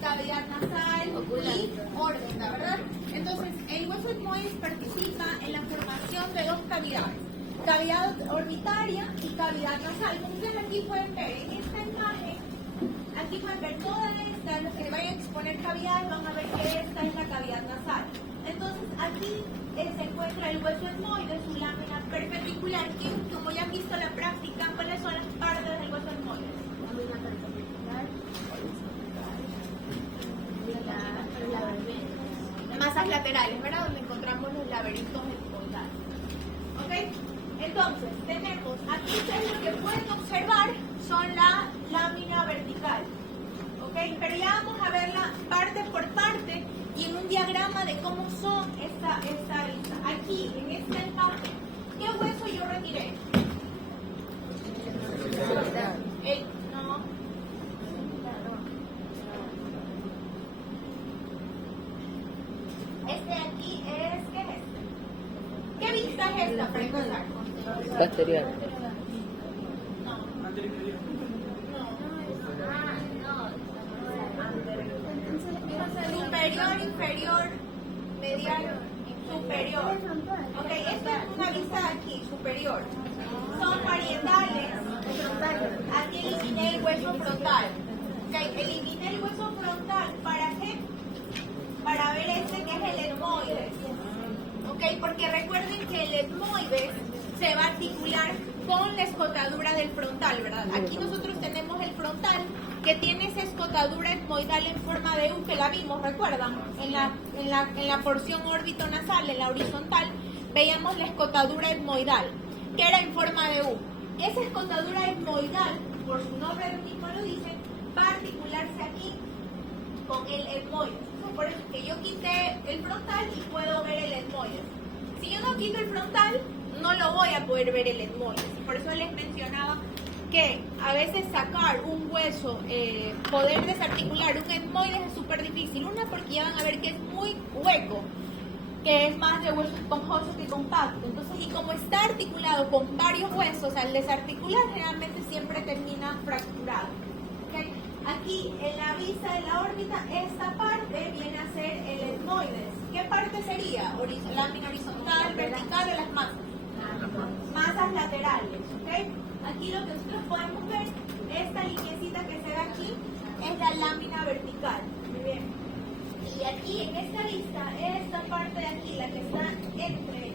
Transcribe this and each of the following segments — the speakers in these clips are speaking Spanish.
cavidad nasal y órbita, ¿verdad? Entonces, el hueso etmoides participa en la formación de dos cavidades, cavidad orbitaria y cavidad nasal. Como ustedes aquí pueden ver en esta imagen, aquí pueden ver toda esta, los que vayan a exponer cavidades van a ver que esta es la cavidad nasal. Entonces, aquí se encuentra el hueso etmoides, su lámina perpendicular, que como ya han visto en la práctica, ¿cuáles son las partes del hueso etmoides? Lámina perpendicular, Masas laterales, ¿verdad? Donde encontramos los laberintos etmoidales. ¿Ok? Entonces, tenemos aquí, ustedes lo que pueden observar son la lámina vertical. ¿Ok? Pero ya vamos a verla parte por parte y en un diagrama de cómo son esta vista. Aquí, en esta imagen, ¿qué hueso yo retiré? No. Este de aquí es, ¿qué es este? ¿Qué vista es esta para empezar? Posterior. Superior, inferior, mediano, superior. Ok, esta es una vista aquí, superior. Son parietales. Aquí eliminé el hueso frontal. Ok, eliminé el hueso frontal. ¿Para qué? Para ver este que es el etmoides. Ok, porque recuerden que el etmoides se va a articular con la escotadura del frontal, ¿verdad? Aquí nosotros tenemos el frontal que tiene esa escotadura etmoidal en forma de U que la vimos, ¿recuerdan? En la porción órbito-nasal, en la horizontal, veíamos la escotadura etmoidal, que era en forma de U. Esa escotadura etmoidal, por su nombre mismo lo dice, va a articularse aquí con el etmoides. Por eso que yo quité el frontal y puedo ver el etmoides. Si yo no quito el frontal, no lo voy a poder ver el etmoides. Por eso les mencionaba que a veces sacar un hueso, poder desarticular un etmoides es súper difícil. Una, porque ya van a ver que es muy hueco, que es más de hueso esponjoso que compacto. Entonces, y como está articulado con varios huesos, al desarticular generalmente siempre termina fracturado. ¿Okay? Aquí en la vista de la órbita, esta parte viene a ser el etmoides. ¿Qué parte sería? Lámina horizontal, vertical o las masas. Masas laterales. ¿Okay? Aquí lo que nosotros podemos ver, esta lineecita que se ve aquí, es la lámina vertical. Muy bien. Y aquí en esta vista, esta parte de aquí, la que está entre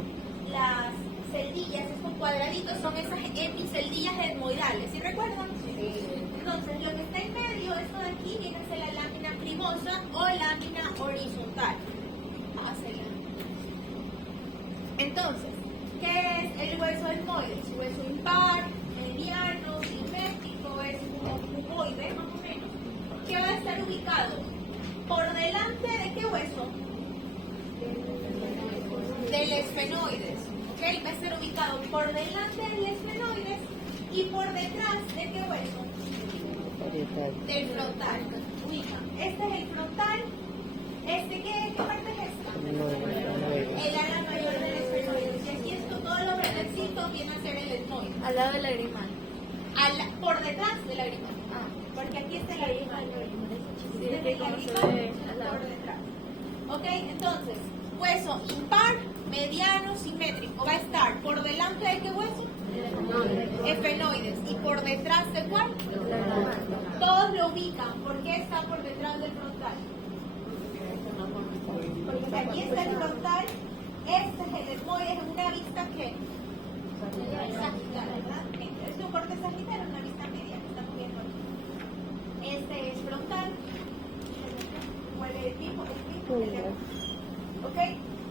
las celdillas, estos cuadraditos, son esas epiceldillas etmoidales. ¿Sí recuerdan? Sí. Entonces, lo que está en medio, esto de aquí, viene a ser la lámina primosa o lámina horizontal. Entonces, ¿qué es el hueso etmoides? Hueso impar, mediano, simétrico, es un humoide más o menos, que va a estar ubicado por delante de ¿qué hueso? Del esfenoides. ¿Okay? Va a estar ubicado por delante del esfenoides y por detrás de ¿qué hueso? Del frontal. Ubica. Este es el frontal. ¿Qué parte es esta? El ala mayor del esfenoides. Y aquí esto, todo lo verdecito viene a ser el etmoides. al lado del lagrimal. Por detrás del lagrimal. Porque aquí está el lagrimal. Sí, El que como lagrimal se ve al lado. por detrás. Ok, entonces, hueso impar, mediano, simétrico. Va a estar por delante de ¿qué hueso? Efenoides. ¿Y por detrás de cuál? Todos lo ubican. ¿Por qué está por detrás del frontal? Porque aquí está el frontal, este es el etmoides, es una vista que sagital, ¿verdad? Es un corte sagital, una vista media que estamos viendo aquí. Este es frontal, el tipo, ¿ok?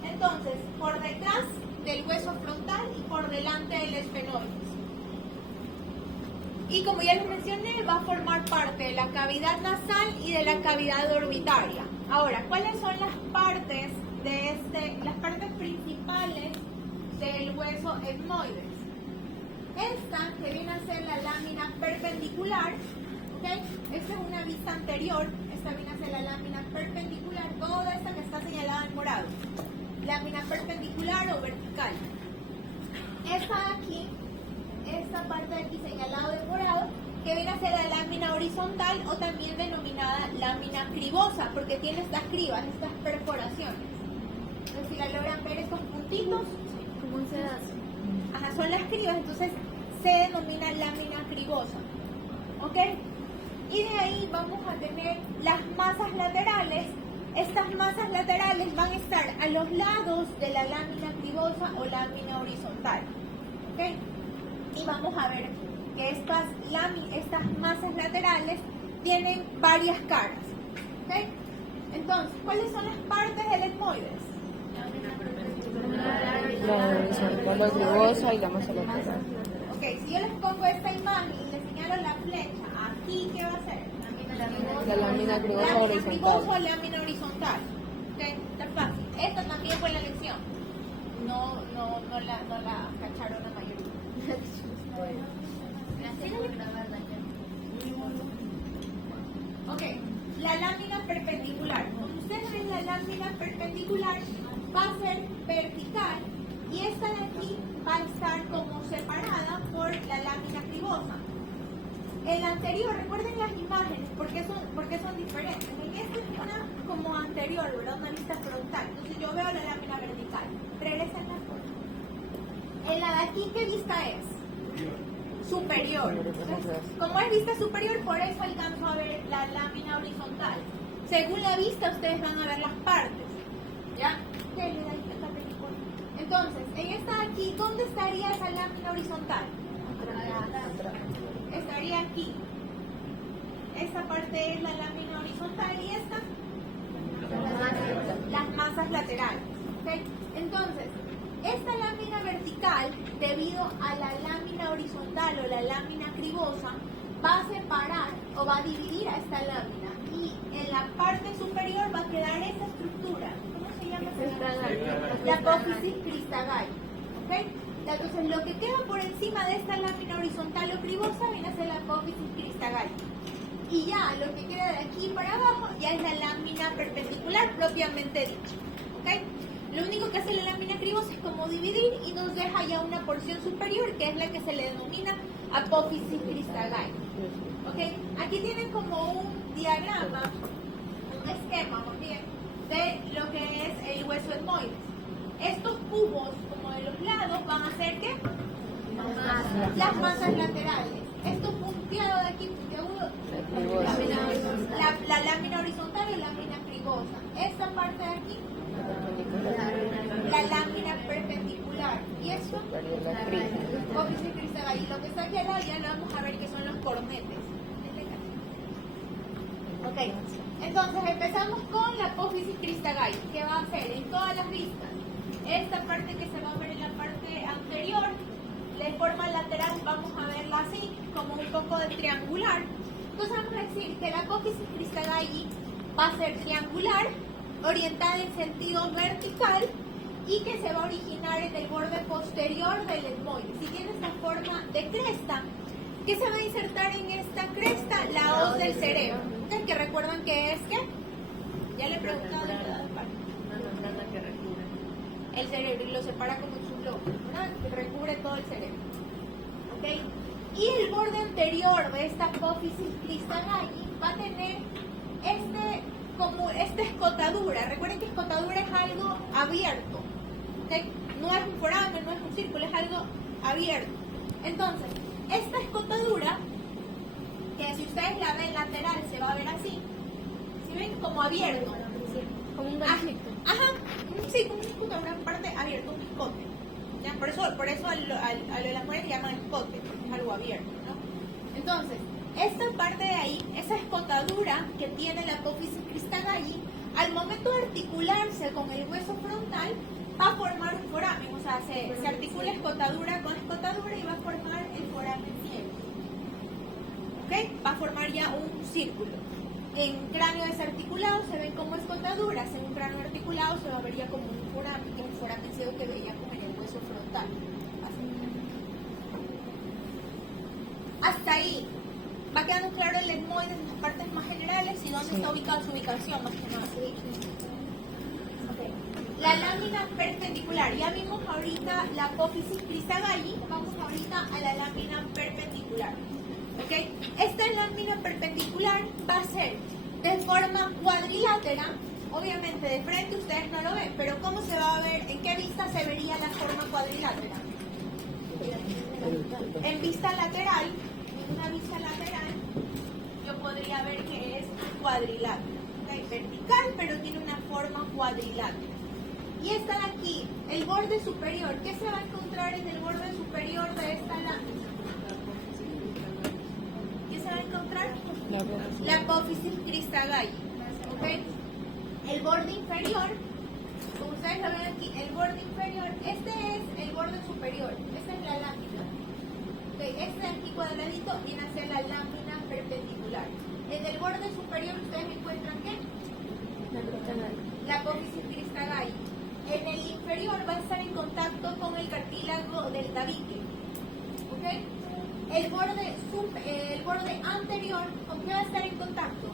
Entonces, por detrás del hueso frontal y por delante del esfenoides. Y como ya les mencioné, va a formar parte de la cavidad nasal y de la cavidad orbitaria. Ahora, ¿cuáles son las partes las partes principales del hueso etmoides? Esta, que viene a ser la lámina perpendicular, ¿ok? Esta es una vista anterior, esta viene a ser la lámina perpendicular, toda esta que está señalada en morado. Lámina perpendicular o vertical. Esta de aquí, esta parte de aquí señalado de morado, que viene a ser la lámina horizontal o también denominada lámina cribosa, porque tiene estas cribas, estas perforaciones. Entonces, si la logran ver estos puntitos, Como un sedazo. ajá, son las cribas, entonces se denomina lámina cribosa. ¿Ok? Y de ahí vamos a tener las masas laterales. Estas masas laterales van a estar a los lados de la lámina cribosa o lámina horizontal. ¿Ok? Y vamos a ver que estas masas laterales tienen varias caras. ¿Ok? Entonces, ¿cuáles son las partes del etmoides? La horizontal, la cribosa y la masa lateral. Ok, si yo les pongo esta imagen y les señalo la flecha, aquí, ¿qué va a ser? La lámina cribosa Lámina horizontal. cribosa o lámina horizontal. Ok, está fácil. Esta también fue la lección. No la cacharon la mayoría. Ok, la lámina perpendicular. Como ustedes ven, la lámina perpendicular va a ser vertical y esta de aquí va a estar como separada por la lámina cribosa. El anterior, recuerden las imágenes, porque son diferentes. En este es una como anterior, ¿verdad? Una vista frontal. Entonces yo veo la lámina vertical. Regresen la foto. En la de aquí, ¿qué vista es? Superior. Entonces, como es vista superior, por eso alcanzo a ver la lámina horizontal. Según la vista, ustedes van a ver las partes. ¿Ya? ¿Qué le da esta película? Entonces, en esta de aquí, ¿dónde estaría esa lámina horizontal? Estaría aquí. Esta parte es la lámina horizontal y esta las masas laterales. ¿Okay? Entonces, esta lámina vertical, debido a la lámina horizontal o la lámina cribosa, va a separar o va a dividir a esta lámina y en la parte superior va a quedar esa estructura. ¿Cómo se llama esa? La apófisis cristagay. ¿Okay? Entonces, lo que queda por encima de esta lámina horizontal o cribosa viene a ser la apófisis cristagay. Y ya, lo que queda de aquí para abajo ya es la lámina perpendicular propiamente dicha. ¿Ok? Lo único que hace la lámina cribosa es como dividir y nos deja ya una porción superior que es la que se le denomina apófisis cristagay. ¿Ok? Aquí tienen como un diagrama, un esquema más bien, de lo que es el hueso etmoides. Estos cubos como de los lados van a ser ¿qué? Las masas laterales. Esto punteado de aquí, puntiagudo, la lámina horizontal o lámina cribosa. Esta parte de aquí, la lámina perpendicular. Y esto, apófisis cristagay. Y lo que está aquí al lado ya lo vamos a ver que son los cornetes. Ok, entonces empezamos con la apófisis cristagay, que va a ser en todas las vistas. Esta parte que se va a ver en la parte anterior, de forma lateral, vamos a verla así, como un poco de triangular. Entonces vamos a decir que la apófisis cristagay va a ser triangular, orientada en sentido vertical y que se va a originar en el borde posterior del etmoide. Si tiene esta forma de cresta, ¿qué se va a insertar en esta cresta? La hoz del cerebro. ¿Ustedes que recuerdan que es qué? Ya le he preguntado de cada parte. El cerebro y lo separa como en su globo, ¿verdad? Que recubre todo el cerebro. ¿Ok? Y el borde anterior de esta apófisis cristagay va a tener esta escotadura. Recuerden que escotadura es algo abierto. ¿Okay? No es un foramen, no es un círculo, es algo abierto. Entonces, esta escotadura, que si ustedes la ven lateral se va a ver así. ¿Sí ven? Como abierto. Como un ganchito. Ajá, sí, como un escote, una parte abierta, un escote. ¿Ya? Por eso a lo de las mujeres le llaman escote, porque es algo abierto, ¿no? Entonces, esta parte de ahí, esa escotadura que tiene la apófisis cristagay, al momento de articularse con el hueso frontal, va a formar un foramen, o sea, se articula escotadura con escotadura y va a formar el foramen ciego. ¿Ok? Va a formar ya un círculo. En cráneo desarticulado se ven como escotaduras, en un cráneo articulado se va a ver ya como un foramen, que es el foramen ciego que veíamos en el hueso frontal. Así. Hasta ahí. Va quedando claro el etmoide en las partes más generales y dónde está ubicada su ubicación, más que nada. Okay. La lámina perpendicular. Ya vimos ahorita la apófisis cristagay, vamos ahorita a la lámina perpendicular. ¿Ok? Esta lámina perpendicular va a ser de forma cuadrilátera. Obviamente de frente ustedes no lo ven, pero ¿cómo se va a ver? ¿En qué vista se vería la forma cuadrilátera? En vista lateral, en una vista lateral, yo podría ver que es cuadrilátero. ¿Okay? Vertical, pero tiene una forma cuadrilátera. Y esta de aquí, el borde superior, ¿qué se va a encontrar en el borde superior de esta lámina? ¿Qué se va a encontrar? La apófisis Christagay. ¿Okay? El borde inferior, como ustedes lo ven aquí, el borde inferior, este es el borde superior, esta es la lámina. ¿Okay? Este de aquí cuadradito viene a ser la lámina perpendicular. En el borde superior ustedes encuentran ¿qué? La apófisis Christagay. En el inferior va a estar en contacto con el cartílago del tabique. ¿Okay? El borde anterior, ¿con qué va a estar en contacto?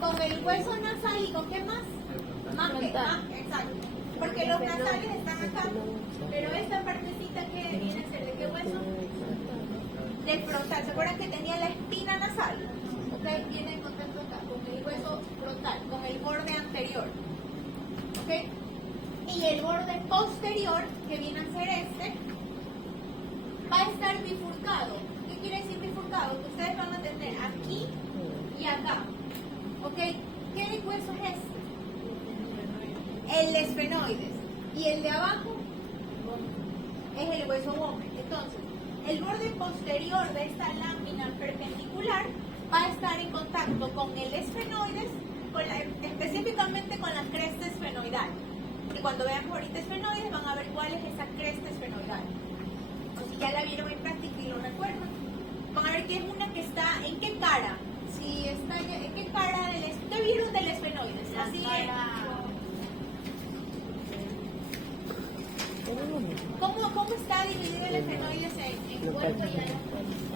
Con el hueso nasal y con qué más? Exacto. Porque los nasales están acá, pero esta partecita que viene a ser ¿de qué hueso? Del frontal. ¿Se acuerdan que tenía la espina nasal? ¿Okay? Viene en contacto acá con el hueso frontal, con el borde anterior. ¿Okay? Y el borde posterior, que viene a ser este, va a estar bifurcado. ¿Qué quiere decir bifurcado? Que ustedes van a tener aquí y acá. ¿Ok? ¿Qué hueso es este? El esfenoides. Y el de abajo es el hueso Bowman. Entonces, el borde posterior de esta lámina perpendicular va a estar en contacto con el esfenoides, específicamente con la cresta esfenoidal. Y cuando veamos ahorita esfenoides van a ver cuál es esa cresta esfenoidal. O si ya la vieron en práctica y lo recuerdan. Van a ver que es una que está en qué cara. Si está en qué cara ¿qué vieron del esfenoides? Así es. ¿Cómo está dividido el esfenoides en cuerpo y ala?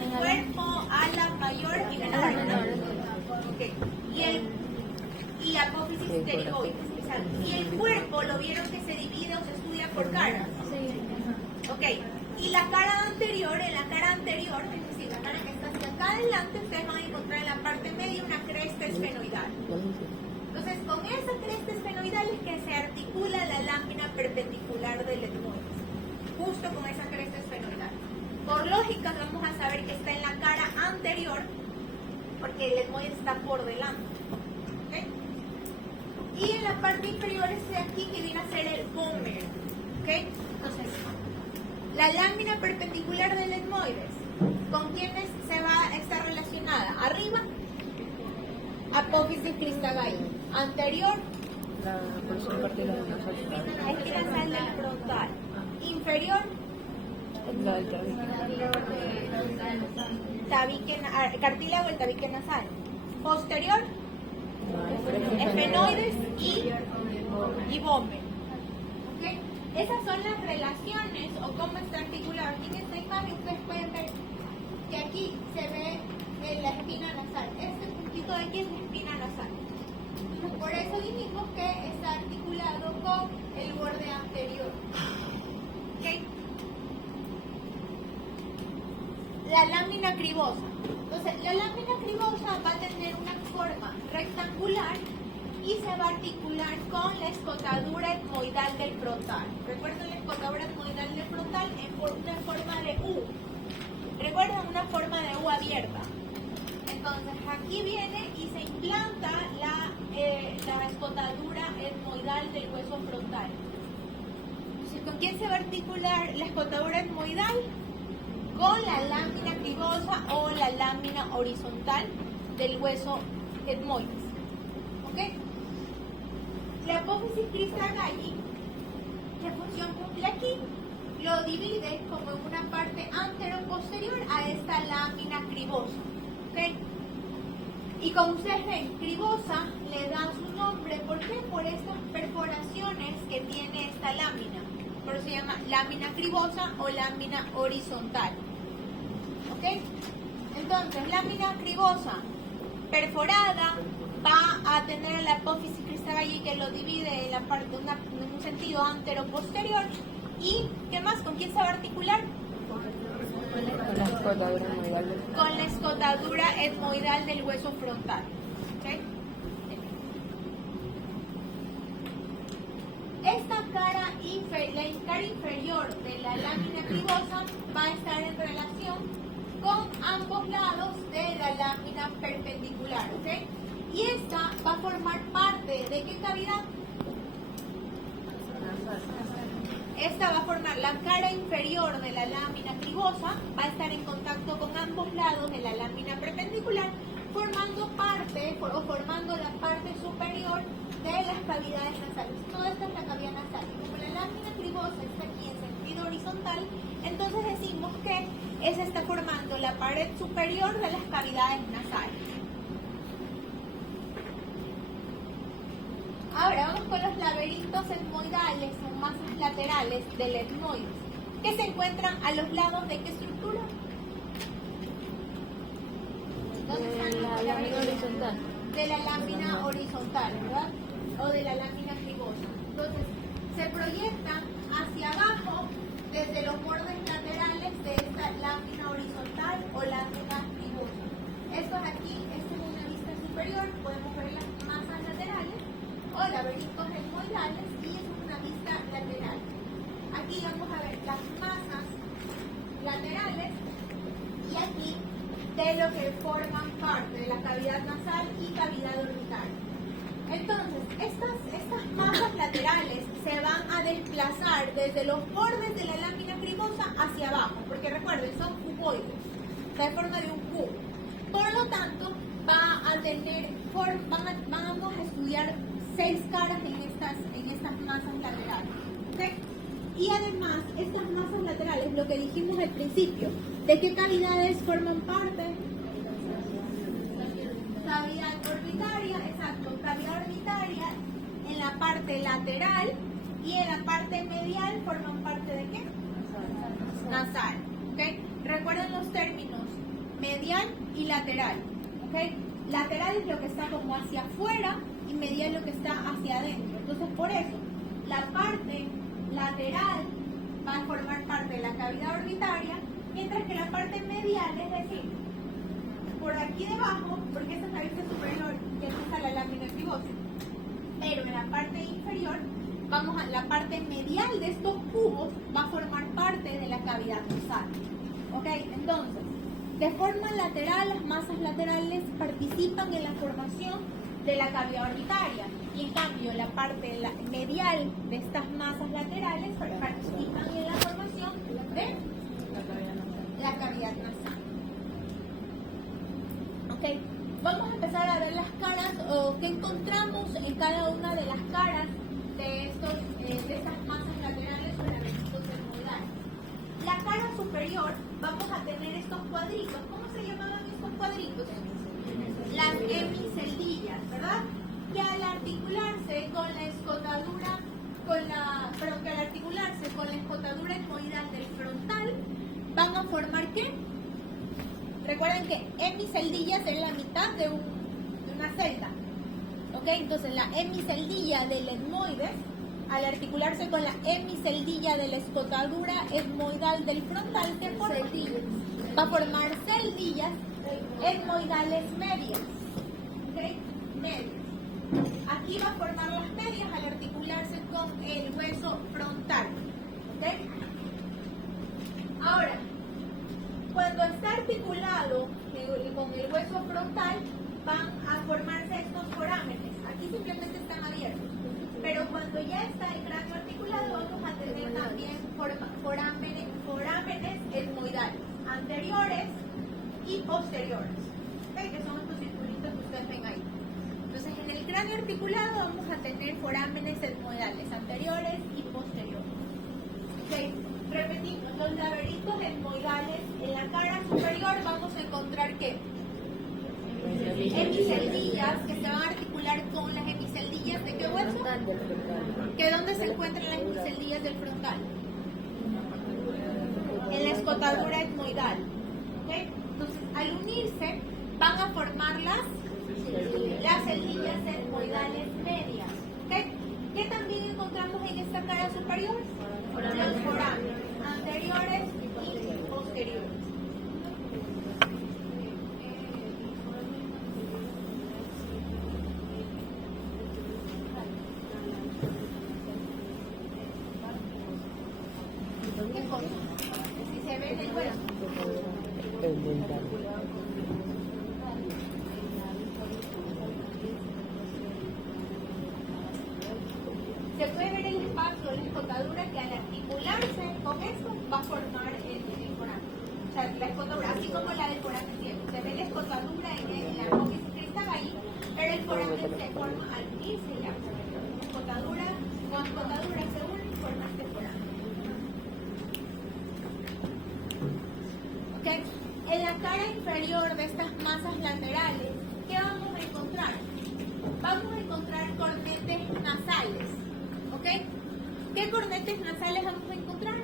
En cuerpo, ala mayor y menor. Okay. Y apófisis pterigoides. Y el cuerpo, ¿lo vieron que se divide o se estudia por cara? Sí. Ok. Y la cara anterior, es decir, la cara que está hacia acá adelante, ustedes van a encontrar en la parte media una cresta esfenoidal. Entonces, con esa cresta esfenoidal es que se articula la lámina perpendicular del etmoides, justo con esa cresta esfenoidal. Por lógica, vamos a saber que está en la cara anterior, porque el etmoides está por delante. ¿Okay? Y en la parte inferior es de aquí que viene a ser el Bowman. ¿Okay? Entonces, la lámina perpendicular del etmoides, ¿con quiénes se va a estar relacionada? Arriba, apófisis Christagay. Anterior, espina nasal del frontal. Inferior, cartílago del tabique nasal. Posterior, esfenoides y Bowman. ¿Okay? Esas son las relaciones o cómo está articulado. Aquí en esta imagen ustedes pueden ver que aquí se ve la espina nasal. Este puntito de aquí es la espina nasal. Por eso dijimos que está articulado con el borde anterior. ¿Okay? La lámina cribosa. Entonces, la lámina cribosa va a tener una forma rectangular y se va a articular con la escotadura etmoidal del frontal. ¿Recuerdan la escotadura etmoidal del frontal? En una forma de U. ¿Recuerdan? Una forma de U abierta. Entonces, aquí viene y se implanta la escotadura etmoidal del hueso frontal. Entonces, ¿con quién se va a articular la escotadura etmoidal? Con la lámina cribosa o la lámina horizontal del hueso etmoides. ¿Ok? La apófisis Christagay, ¿qué función cumple aquí? Lo divide como en una parte antero-posterior a esta lámina cribosa. ¿Ok? Y como ustedes ven, cribosa le da su nombre. ¿Por qué? Por estas perforaciones que tiene esta lámina. Por eso se llama lámina cribosa o lámina horizontal. ¿Ok? Entonces, lámina cribosa perforada va a tener la apófisis Christagay que lo divide en la parte en un sentido antero-posterior ¿Y qué más? ¿Con quién se va a articular? Con la escotadura etmoidal. Con la escotadura etmoidal del hueso frontal. ¿Okay? Esta cara, la cara inferior de la lámina cribosa va a estar en relación con ambos lados de la lámina perpendicular, ¿ok? Y esta va a formar parte de ¿qué cavidad? Esta va a formar la cara inferior de la lámina cribosa, va a estar en contacto con ambos lados de la lámina perpendicular, formando parte o formando la parte superior de las cavidades nasales. Toda esta es la cavidad nasal. Como la lámina cribosa está aquí en sentido horizontal, entonces decimos que esa está formando la pared superior de las cavidades nasales. Ahora vamos con los laberintos etmoidales o masas laterales del etmoides, que se encuentran a los lados de qué estructura? ¿Dónde están De la los lámina laberintos? horizontal. De la lámina horizontal, ¿verdad? O de la lámina cribosa. Entonces, se proyectan hacia abajo desde los bordes laterales de esta lámina horizontal o lámina cribosa. Esto es aquí, esto es una vista superior, podemos ver las masas laterales o laberintos etmoidales y esto es una vista lateral. Aquí vamos a ver las masas laterales y aquí de lo que forman parte de la cavidad nasal y cavidad orbitaria. Entonces, estas masas laterales se van a desplazar desde los bordes de la lámina cribosa hacia abajo, porque recuerden, son cuboides, está en forma de un cubo. Por lo tanto, vamos a estudiar 6 caras en estas masas laterales. ¿Okay? Y además, estas masas laterales, lo que dijimos al principio, ¿de qué cavidades forman parte? Cavidad orbitaria, exacto, cavidad orbitaria en la parte lateral y en la parte medial forman parte de qué? Nasal. ¿Okay? Recuerden los términos medial y lateral. ¿Okay? Lateral es lo que está como hacia afuera y medial lo que está hacia adentro. Entonces, por eso, la parte lateral va a formar parte de la cavidad orbitaria, mientras que la parte medial, es decir, por aquí debajo, porque esa es la vista superior, que está la lámina cribosa, pero en la parte inferior, la parte medial de estos cubos va a formar parte de la cavidad nasal. ¿Ok? Entonces, de forma lateral, las masas laterales participan en la formación de la cavidad orbitaria y en cambio la parte medial de estas masas laterales participan en la formación de la cavidad nasal. Ok, vamos a empezar a ver las caras o qué encontramos en cada una de las caras de estas masas laterales o laberintos etmoidales. La cara superior vamos a tener estos cuadritos. ¿Cómo se llamaban estos cuadritos? Las hemiceldillas, ¿verdad? Que al articularse con la escotadura, que al articularse con la escotadura etmoidal del frontal, van a formar ¿qué? Recuerden que hemiceldillas es la mitad de una celda. ¿Ok? Entonces la hemiceldilla del etmoides, al articularse con la hemiceldilla de la escotadura etmoidal del frontal, ¿qué forma? Va a formar celdillas etmoidales medias. ¿Ok? Medias. Aquí va a formar las medias al articularse con el hueso frontal. ¿Ok? Ahora, cuando está articulado con el hueso frontal, van a formarse estos forámenes. Aquí simplemente están abiertos. Pero cuando ya está el cráneo articulado, vamos a tener también forámenes etmoidales, anteriores y posteriores. ¿Okay? Que son estos circulitos que ustedes ven ahí. Entonces, en el cráneo articulado vamos a tener forámenes etmoidales, anteriores y posteriores. ¿Okay? Repetimos, los laberintos etmoidales en la cara superior vamos a encontrar ¿qué? Hemiceldillas que se van a articular con las hemiceldillas de qué hueso? ¿Que dónde se encuentran las hemiceldillas del frontal? En la escotadura etmoidal. ¿Okay? Entonces, al unirse, van a formar las celdillas etmoidales medias. ¿Okay? ¿Qué también encontramos en esta cara superior? Los forámenes anteriores y posteriores. ¿Qué cosa? Si se ve en el hueso. El dental. Se puede ver el espacio, la escotadura que al articularse con eso va a formar el foramen. O sea, la escotadura, así como la del foramen ciego. Se ve la escotadura en la apófisis que estaba ahí, pero el foramen se forma al unirse la escotadura con escotadura se unen y forma este foramen. ¿Ok? En la cara inferior de estas masas laterales, ¿qué vamos a encontrar? Vamos a encontrar cornetes nasales. ¿Ok? ¿Qué cornetes nasales vamos a encontrar?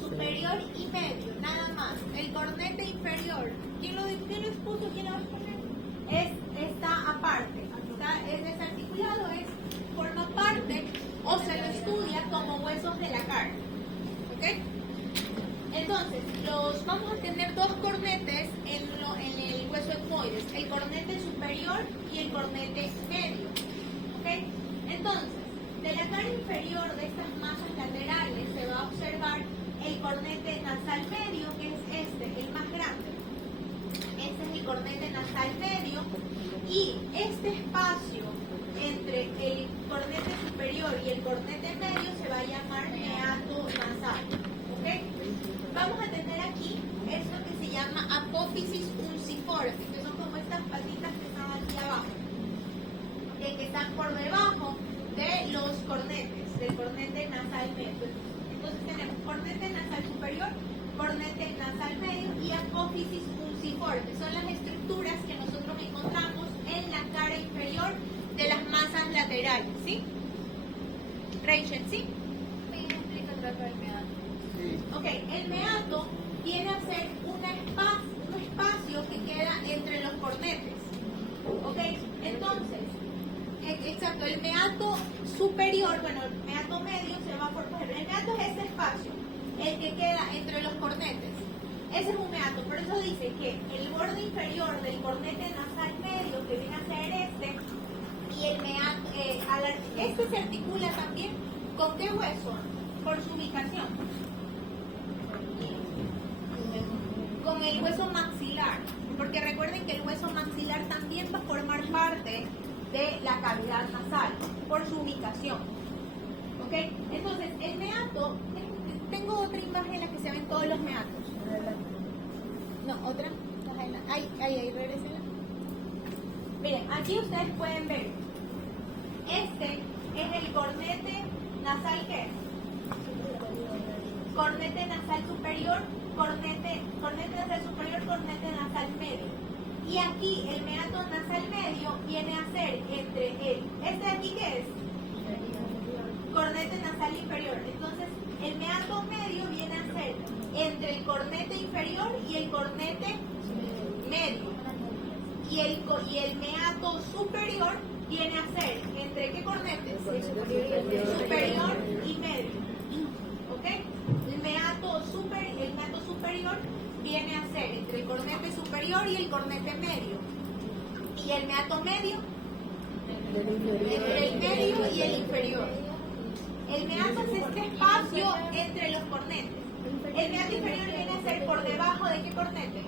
Superior y medio, nada más. El cornete inferior, ¿quién lo expuso? ¿Quién lo va a exponer? Está aparte, es desarticulado, forma parte o se lo estudia como huesos de la cara. ¿Ok? Entonces, vamos a tener dos cornetes en el hueso etmoides, el cornete superior y el cornete medio. ¿Ok? Entonces, de la cara inferior de estas masas laterales se va a observar el cornete nasal medio, que es el más grande. Este es el cornete nasal medio y este espacio entre el cornete superior y el cornete medio se va a llamar meato nasal. ¿Ok? Vamos a tener aquí esto que se llama apófisis ulciforme, que son como estas patitas que están aquí abajo, que están por debajo de los cornetes, del cornete nasal medio. Entonces tenemos cornete nasal superior, cornete nasal medio y apófisis ulciforme. Son las estructuras que nosotros encontramos en la cara inferior de las masas laterales, ¿sí? Rachel, ¿sí? Ok, el meato viene a ser un espacio que queda entre los cornetes. Ok, entonces, exacto, el meato superior, bueno, el meato medio se va a formar. El meato es ese espacio, el que queda entre los cornetes. Ese es un meato, por eso dice que el borde inferior del cornete nasal medio, que viene a ser este, y el meato, este se articula también con qué hueso, por su ubicación. Con el hueso maxilar, porque recuerden que el hueso maxilar también va a formar parte de la cavidad nasal por su ubicación. ¿Ok? Entonces, el meato, tengo otra imagen en la que se ven todos los meatos. No, otra. Ahí, regrésenla. Miren, aquí ustedes pueden ver. Este es el cornete nasal, ¿qué es? Cornete nasal superior, cornete nasal superior, cornete nasal medio. Y aquí el meato nasal medio viene a ser entre ¿este de aquí qué es? Cornete nasal inferior. Entonces, el meato medio viene a ser entre el cornete inferior y el cornete medio. Y el meato superior viene a ser entre ¿qué cornetes? Superior y medio. ¿Ok? El meato superior viene a ser entre el cornete superior y el cornete medio. Y el meato medio entre el medio y el inferior. El meato es este espacio entre los cornetes. El meato inferior viene a ser por debajo de qué cornete.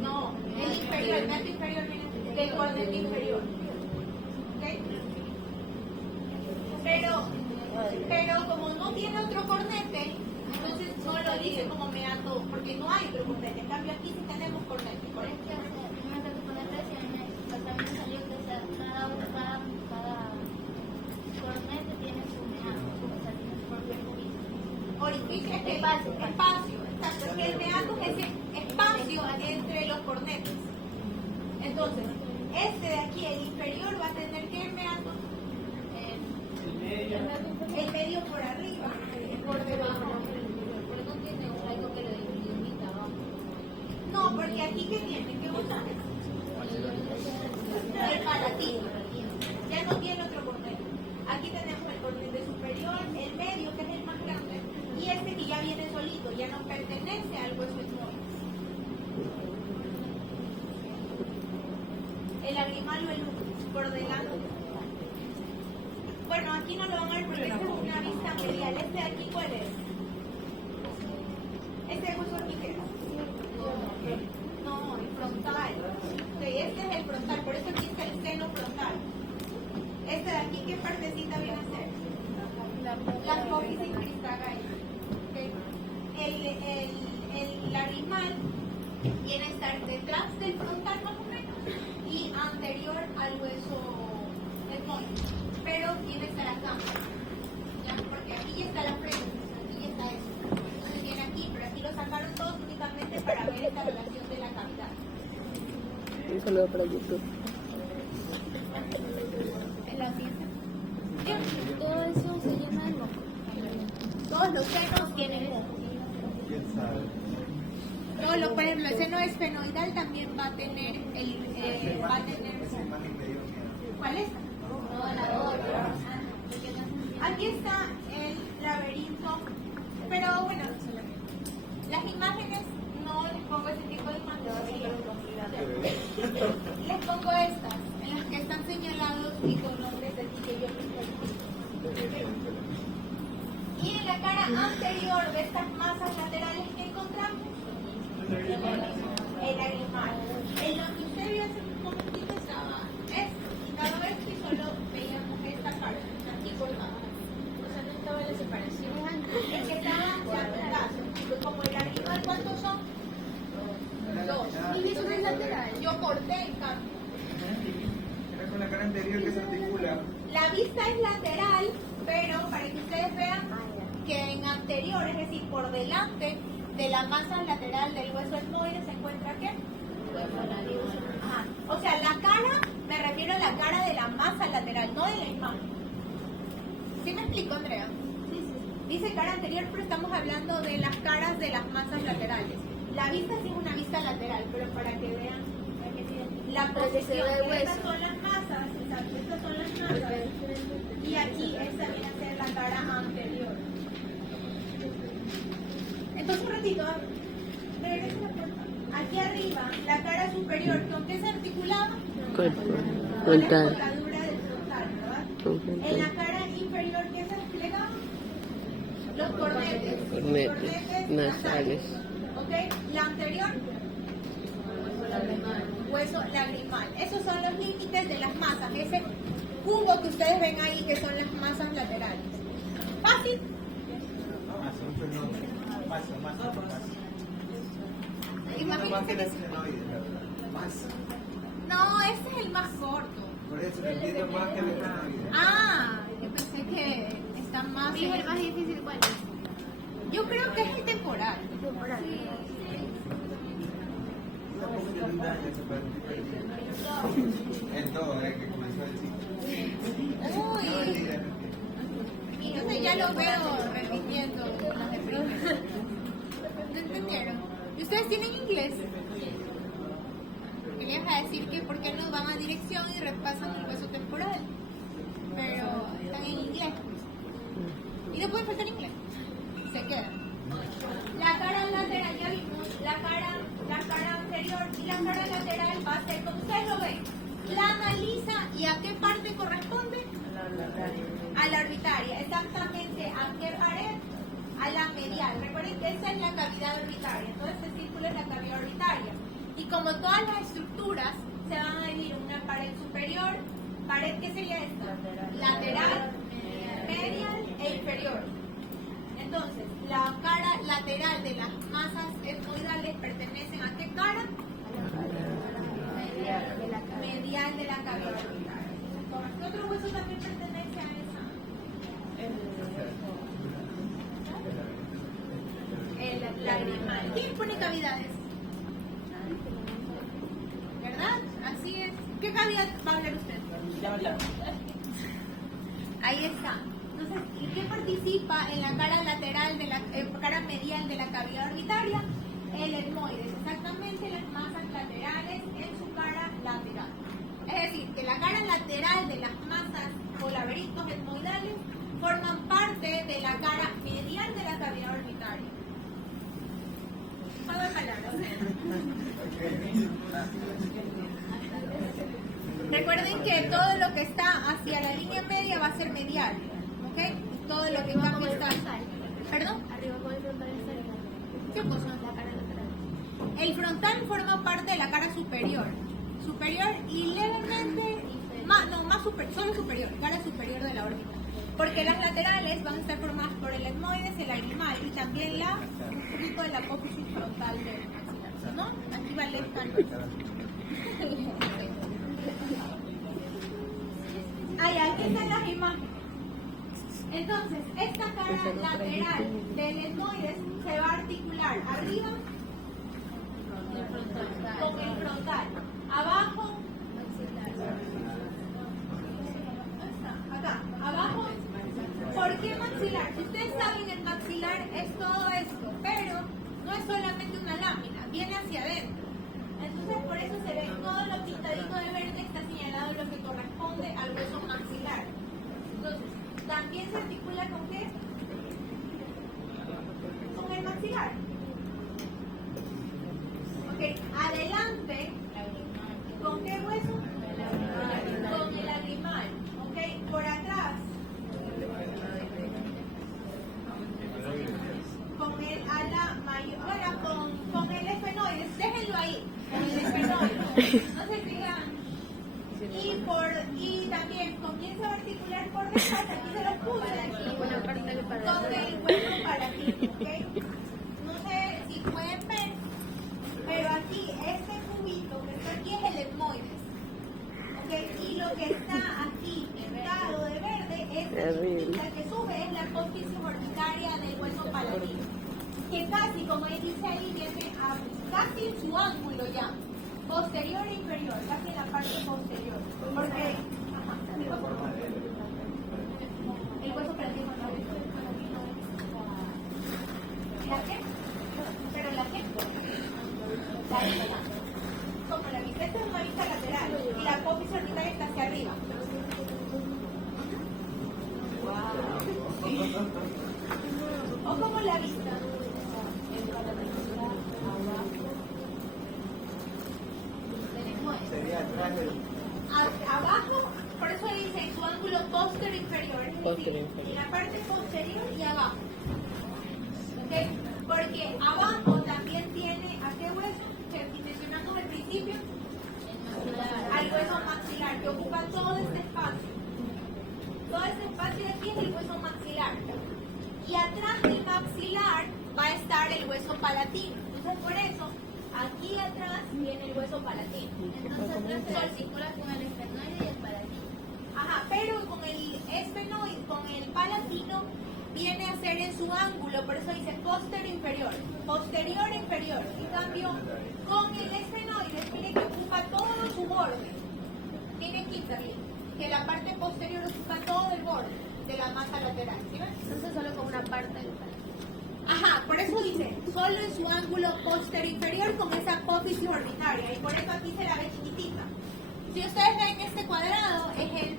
No, el inferior, el meato inferior viene del cornete inferior. ¿Ok? Pero como no tiene otro cornete, entonces no lo dice como meato, porque no hay otro cornete. En cambio aquí sí tenemos cornete. Por ejemplo, orificio es espacio, exacto, es que el meato es ese espacio entre los cornetes. Entonces, este de aquí, el inferior, va a tener que el meato, el medio por arriba, por debajo. Pero no tiene algo que lo delimita abajo. No, porque aquí ¿qué tiene? ¿Qué usar? El palatino. Ya no tiene otro cordel. Aquí tenemos el cordel de superior, el medio, que es el más grande, y este que ya viene solito, ya no pertenece al hueso etmoides. El lagrimal o el por delante. Bueno, aquí no lo van a ver porque esta es una vista medial. ¿Este de aquí cuál es? ¿Este es hueso hormiguero? No, el frontal. Ok, este es el frontal, por eso aquí está el seno frontal. Este de aquí, ¿qué partecita viene a ser? La apófisis cristagaya. Okay. El lagrimal viene a estar detrás del frontal más o menos y anterior al hueso etmoides, pero viene a estar acá, ¿ya? Porque aquí ya está la frente, aquí ya está eso. Entonces viene aquí, pero aquí lo sacaron todos únicamente para ver esta relación de la cavidad. Un saludo para YouTube. ¿La pieza? Todo eso se llama el moco. Todos los senos tienen todos los, por ejemplo, el seno esfenoidal también va a tener ¿cuál es? Aquí está el laberinto, pero bueno, las imágenes no les pongo ese tipo de imágenes, les pongo estas, en las que están señalados y con nombres de ti que yo y en la cara anterior de estas masas laterales que encontramos, el lagrimal. En lo que usted vio hace un momentito estaba esto, y cada vez que solo veíamos esta parte, aquí colgada. O sea, no estaba la separación. Es que estaba hacia atrás. Como el lagrimal, ¿cuántos son? Dos. ¿Y eso es lateral? Yo corté el cambio. Era con la cara anterior que se articula. La vista es lateral, pero para que ustedes vean que en anterior, es decir, por delante de la masa lateral del hueso etmoides se encuentra ¿qué? Ajá. O sea, la cara, me refiero a la cara de la masa lateral, no de la imagen. ¿Sí me explico, Andrea? Sí. Dice cara anterior, pero estamos hablando de las caras de las masas laterales. La vista sí es una vista lateral, pero para que vean la posición. Estas son las masas, exacto, estas son las masas. Y aquí esta viene a ser la cara anterior. Entonces, un ratito, regresa la puerta. Aquí arriba, la cara superior, ¿con qué se articulaba? Con la Frontal. escotadura del frontal, ¿verdad? En la cara inferior, ¿qué se desplegaba? Los cornetes. Cornetes nasales. ¿Ok? La anterior, hueso lagrimal. Esos son los límites de las masas. Ese cubo que ustedes ven ahí, que son las masas laterales. ¿Fácil? Más. Imagínense que... No, este es el más corto. Por eso entiendo más que el esfenoide. Ah, yo pensé que está más... ¿Y el más difícil cuál es? Yo creo que es el temporal. Tampoco tiene un daño, se puede repetir. En todo, que comenzó el ciclo. Uy, entonces ya lo veo repitiendo las de primero. ¿No entendieron? ¿Y ustedes tienen inglés? Porque les a decir que por qué no van a dirección y repasan el hueso temporal. Pero están en inglés. Y no pueden faltar inglés. Se quedan. La cara lateral, ya vimos, la cara anterior y la cara lateral va a ser, como ustedes lo ven, plana, lisa, ¿y a qué parte corresponde? A la orbitaria, exactamente. ¿A qué pared? A la medial. Recuerden que esta es la cavidad orbitaria, todo este círculo es la cavidad orbitaria. Y como todas las estructuras se van a dividir en una pared superior, pared, ¿qué sería esta? Lateral, medial e inferior. Entonces, la cara lateral de las masas etmoidales pertenecen a qué cara? Medial de la cavidad orbitaria. ¿Qué otro hueso también pertenece a esa? El lagrimal. ¿Quién pone cavidades? ¿Verdad? Así es. ¿Qué cavidad va a hablar usted? Ahí está. Entonces, ¿y qué participa en la cara lateral de la cara medial de la cavidad orbitaria? el etmoides, exactamente las masas laterales en su cara lateral. Es decir, que la cara lateral de las masas o laberintos etmoidales forman parte de la cara medial de la cavidad orbitaria. Juego de palabras. Recuerden que todo lo que está hacia la línea media va a ser medial, ¿ok? Y todo lo que está aquí está... ¿Perdón? Arriba con el frontal está arriba. ¿Qué cosa? La cara lateral. El frontal forma parte de la cara superior. Superior y levemente... solo superior, cara superior de la órbita. Porque las laterales van a estar formadas por el etmoides, el lagrimal y también un poquito de la apófisis frontal del maxilar, ¿no? Aquí va el aquí están las imágenes. Entonces, esta cara lateral del etmoides se va a articular arriba con el frontal, abajo, acá, abajo. ¿Por qué maxilar? Si ustedes saben, el maxilar es todo esto, pero no es solamente una lámina, viene hacia adentro. Entonces, por eso se ve todo lo pintadito de verde, está señalado lo que corresponde al hueso maxilar. Entonces, ¿también se articula con qué? Con el maxilar. Ok, adelante, ¿con qué hueso? Con el lagrimal. Ok, por atrás. Con el ala mayor, bueno, con el esfenoides, déjenlo ahí, con el esfenoides, no se fijan. Y también, ¿con quién se va a articular por detrás? Aquí se los puse, aquí, con el hueso palatino, ¿ok? No sé si pueden ver, pero aquí, este cubito que está aquí es el etmoides, ¿ok? Y lo que está aquí, pintado de verde, es la que sube, es la apófisis orbitaria del hueso palatino, que casi, como dice ahí, viene a casi en su ángulo ya, posterior e inferior, casi en la parte posterior, porque el hueso palatino no. ¿La qué? ¿Pero la qué? La vista. Como la vista, esta es una vista lateral y la apófisis orbitaria está hacia arriba. O como la vista. Sería atrás del... Abajo, por eso dice su ángulo posterior inferior, es decir, en la parte posterior y abajo. ¿Okay? Porque abajo también tiene, ¿a qué hueso? Que mencionamos al principio, al hueso maxilar, que ocupa todo este espacio. Todo este espacio de aquí es el hueso maxilar. Y atrás del maxilar va a estar el hueso palatino. Entonces, por eso, aquí atrás viene el hueso palatino. Entonces atrás se articula con el esfenoide y el palatino. Ajá, pero con el esfenoide, con el palatino, viene a ser en su ángulo, por eso dice posterior inferior. Posterior inferior. En cambio, con el esfenoide, tiene que ocupa todo su borde. Tiene que intervenir. Que la parte posterior ocupa todo el borde de la masa lateral. ¿Sí ven? Entonces solo con una parte del palatino. Ajá, por eso dice, solo en su ángulo posterior inferior con esa apófisis orbitaria, y por eso aquí se la ve chiquitita. Si ustedes ven este cuadrado, es el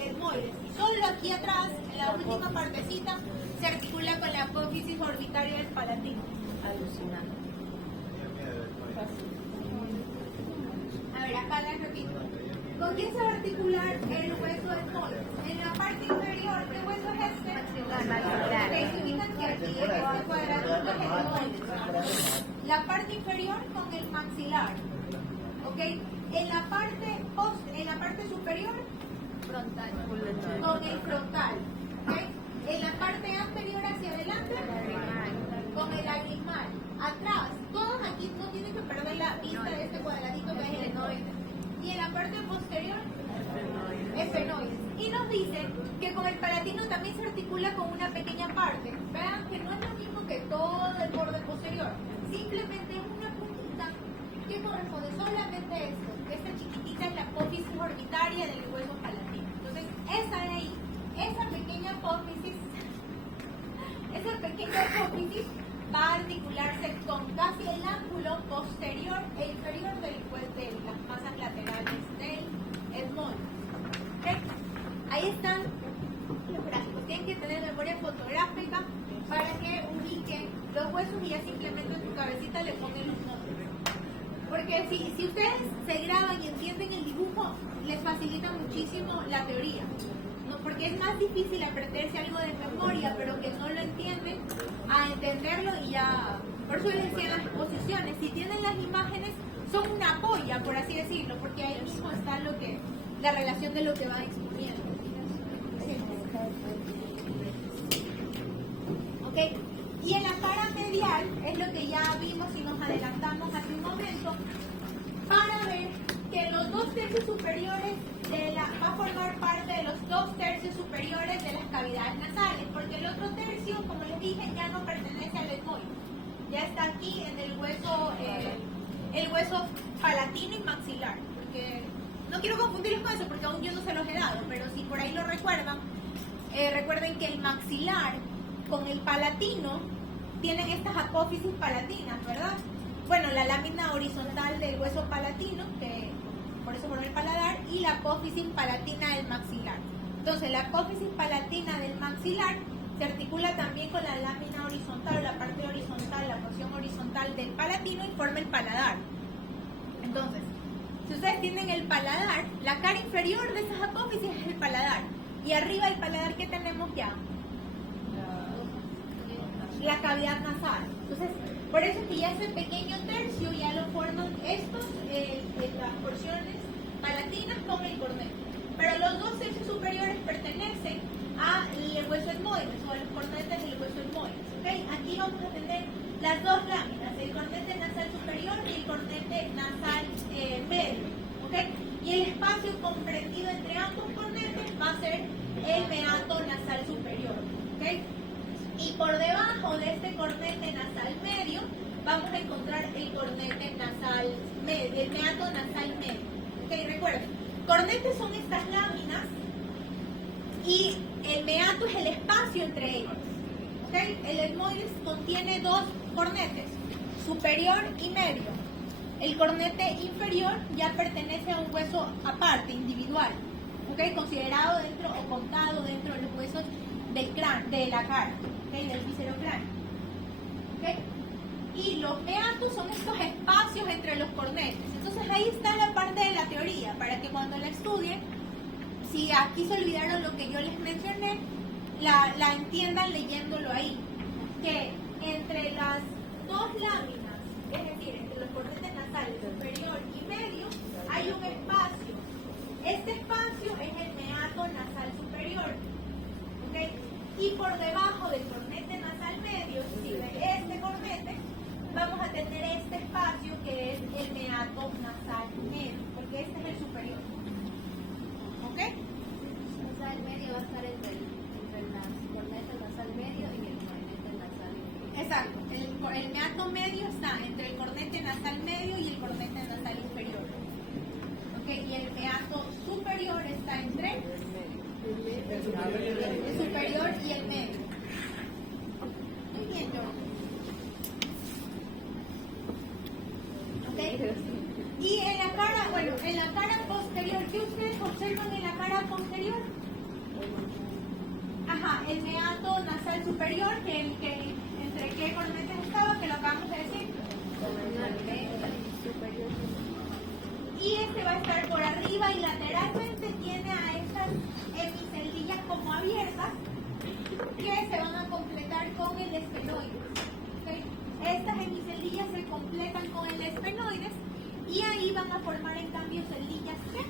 etmoides, y solo aquí atrás, en la última partecita, se articula con la apófisis orbitaria del palatino. Alucinante. A ver, acá les repito. ¿Con quién se va a articular el hueso etmoides? En la parte inferior, ¿qué hueso es este? Maxilar. Que se ubican que aquí en este cuadradito es el etmoides. La parte inferior con el maxilar. ¿Ok? En la parte superior Frontal. con el frontal. ¿Ok? En la parte anterior hacia adelante con el lagrimal. Atrás, todos aquí no tienen que perder la vista de este cuadradito que es el etmoides. Y en la parte posterior, esfenoides. Y nos dicen que con el palatino también se articula con una pequeña parte. Vean que no es lo mismo que todo el borde posterior. Simplemente es una puntita que corresponde solamente a esto. Esta chiquitita es la apófisis orbitaria del hueso palatino. Entonces, esa de ahí, esa pequeña apófisis va a articularse con casi el ángulo posterior e inferior de las masas laterales del etmoide. ¿Okay? Ahí están los gráficos. Tienen que tener memoria fotográfica para que ubiquen los huesos y ya simplemente en su cabecita le pongan los nombres. Porque si ustedes se graban y entienden el dibujo, les facilita muchísimo la teoría. ¿No? Porque es más difícil aprenderse algo de memoria, pero que no lo entienden, a entenderlo y ya. Por eso les decía las exposiciones. Si tienen las imágenes, son una polla, por así decirlo, porque ahí mismo está la relación de lo que van exponiendo. ¿Ok? Y en la cara medial es lo que ya vimos y nos adelantamos hace un momento, para ver que los 2 tercios superiores va a formar parte de los 2 tercios superiores de las cavidades nasales, porque el otro tercio, como les dije, ya no pertenece al etmoide, ya está aquí en el hueso palatino y maxilar, porque no quiero confundirlos con eso porque aún yo no se los he dado, pero si por ahí lo recuerdan, recuerden que el maxilar con el palatino tienen estas apófisis palatinas, ¿verdad? Bueno, la lámina horizontal del hueso palatino, que por eso forma el paladar, y la apófisis palatina del maxilar. Entonces, la apófisis palatina del maxilar se articula también con la lámina horizontal, la parte horizontal, la porción horizontal del palatino y forma el paladar. Entonces, si ustedes tienen el paladar, la cara inferior de esas apófisis es el paladar. Y arriba del paladar, ¿qué tenemos ya? La cavidad nasal. Entonces, por eso es que ya ese pequeño tercio ya lo forman estos, las porciones palatinas con el cornete. Pero los 2 tercios superiores pertenecen al hueso etmoide, o a los cornetes del hueso etmoide. ¿Okay? Aquí vamos a tener las 2 láminas, el cornete nasal superior y el cornete nasal medio. ¿Okay? Y el espacio comprendido entre ambos cornetes va a ser el meato nasal superior. ¿Okay? Y por debajo de este cornete nasal medio vamos a encontrar el cornete nasal medio, el meato nasal medio. ¿Okay? Recuerden, cornetes son estas láminas y el meato es el espacio entre ellos. ¿Okay? El etmoide contiene 2 cornetes, superior y medio. El cornete inferior ya pertenece a un hueso aparte, individual, ¿okay? Considerado dentro o contado dentro de los huesos del cráneo, de la cara, ¿okay? Del viscerocráneo. ¿Okay? Y los meatos son estos espacios entre los cornetes. Entonces ahí está la parte de la teoría, para que cuando la estudien, si aquí se olvidaron lo que yo les mencioné, la entiendan leyéndolo ahí. Que entre las 2 láminas, es decir, entre los cornetes nasales superior y medio, hay un espacio. Este espacio es el meato nasal superior. ¿Okay? Y por debajo del cornete nasal medio, es decir, de este cornete, vamos a tener este espacio que es el meato nasal medio, porque este es el superior. ¿Ok? O sea, el medio va a estar entre las cornetes nasal medio y el cornete nasal inferior. Exacto. El meato medio está entre el cornete nasal medio y el cornete nasal inferior. ¿Ok? Y el meato superior está entre el superior y el medio. Muy bien, ¿ok? Y en la cara, bueno, en la cara posterior, ¿qué ustedes observan en la cara posterior? Ajá, el meato nasal superior, entre qué cornetes estaba, que lo acabamos de decir. Y este va a estar por arriba y lateralmente tiene a estas hemiceldillas como abiertas que se van a completar con el esfenoides. ¿Okay? Estas hemiceldillas se completan con el esfenoides y ahí van a formar en cambio celdillas ¿qué?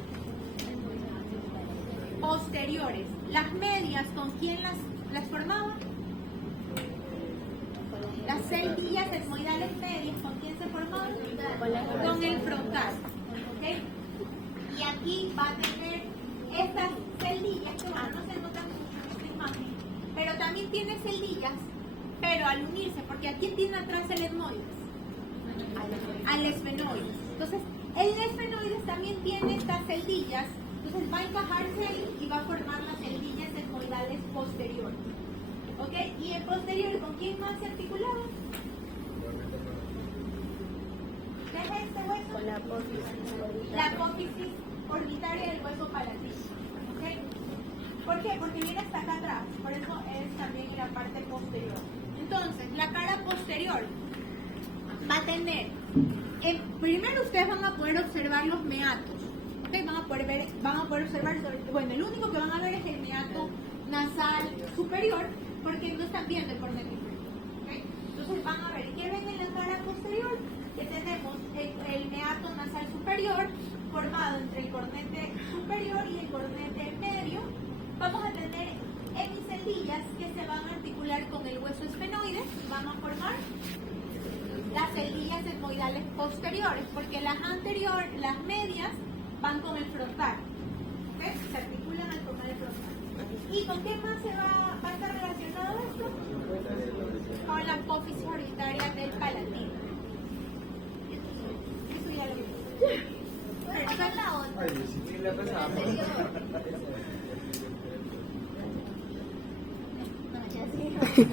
Posteriores. Las medias, ¿con quién las formaban? Las celdillas etmoidales medias, ¿con quién se formaban? Con el frontal. ¿Okay? Y aquí va a tener estas celdillas, que bueno, no se notan mucho en esta imagen, pero también tiene celdillas, pero al unirse, porque aquí tiene atrás el etmoides, al esfenoides. Entonces, el esfenoides también tiene estas celdillas, entonces va a encajarse ahí y va a formar las celdillas etmoidales posteriores. ¿Ok? Y el posterior, ¿con quién más se articulaba? La apófisis La apófisis orbitaria del hueso palatino. ¿Ok? ¿Por qué? Porque viene hasta acá atrás. Por eso es también en la parte posterior. Entonces, la cara posterior va a tener, primero ustedes van a poder observar los meatos. ¿Ok? Van a poder observar, bueno, el único que van a ver es el meato nasal superior, porque no están viendo el cornete inferior. ¿Ok? Entonces van a ver, ¿qué ven en la cara posterior? Que tenemos el meato nasal superior formado entre el cornete superior y el cornete medio. Vamos a tener hemiceldillas que se van a articular con el hueso esfenoide, van a formar las celdillas etmoidales posteriores, porque las medias van con el frontal. ¿Ok? Se articulan al formar el frontal. ¿Y con qué más se va a estar relacionado esto? Con la apófisis orbitaria del palatino. Eso ya lo vimos. ¿Cuál es la otra? Ay, sí, la pasamos. No, ya sí.